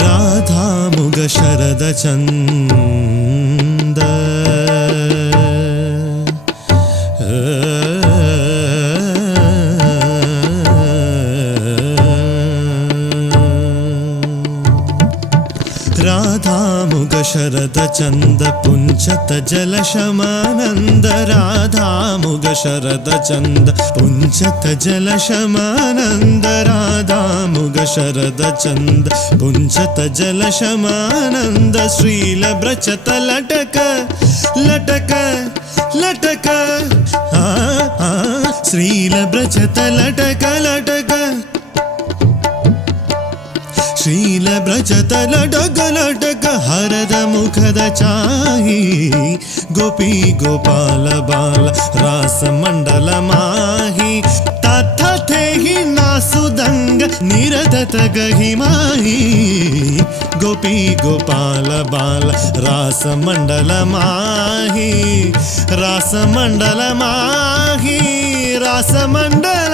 राधामुग शरद चंद राधामुग शरद चंद पुंचत जल शमानंद राधामुग शरद चंद पुंचत जल शमानंद राधामुग शरद चंद पुंचत जल शमानंद श्रील ब्रचत लटक लटक लटक श्रील ब्रचत लटक लटक ಶ್ರೀಲ ಬ್ರಜತ ಲಟಕ ಲಟಕ ಹರದ ಮುಖದ ಚಾಹಿ ಗೋಪಿ ಗೋಪಾಲ ಬಾಲ ರಾಸ ಮಂಡಲ ಮಾಹಿ ತಥೆ ಹಿ ನಾಸುದಂಗ ನಿರತತ ಗಹಿ ಮಾಹಿ ಗೋಪಿ ಗೋಪಾಲ ಬಾಲ ರಾಸ ಮಂಡಲ ಮಾಹಿ ರಾಸ ಮಂಡಲ ಮಾಹಿ ರಾಸ ಮಂಡಲ